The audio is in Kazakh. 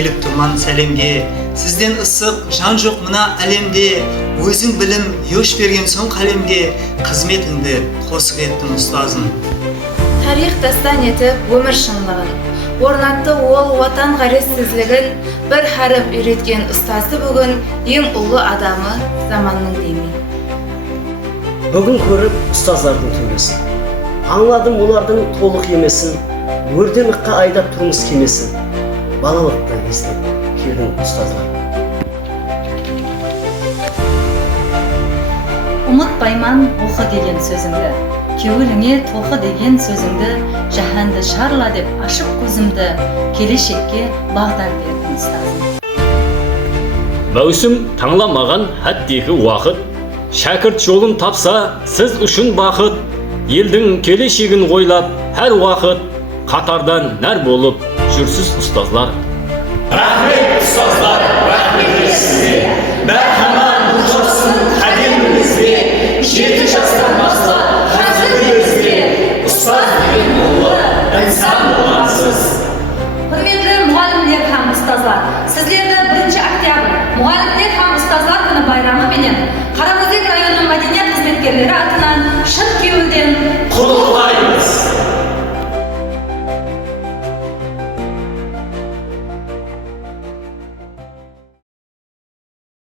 келіп тұрман сәлемге. Сізден ысық жан жоқ мына әлемде, өзің білім еш берген соң қалемге, қызметіңді қосық еттің ұстазым. Тарих дастан етіп өмір шындығын, орнатты ол ватан ғарезсіздігін, бір харіп үйреткен ұстазды бүгін ең ұлы адамы заманның деймін. Бүгін көріп ұстаздардың төбесін, аңладым олардың толық емесін, өрдемікқа айдап тұрмыз кемесін, балалықты естеп келдің ұстаздар. Ұмытпайман оқы деген сөзіңді, көңіліңе тоқы деген сөзіңді, жаһанды шарла деп ашып көзімді, келешекке бағдар бердің ұстазым. Мәусім таңламаған әттегі уақыт, шәкірт жолын тапса, сіз үшін бақыт, елдің келешегін ойлап, әр уақыт қатардан нәр болып жүрсіз ұстазлар. Рахмет ұстазлар, рахмет сізге.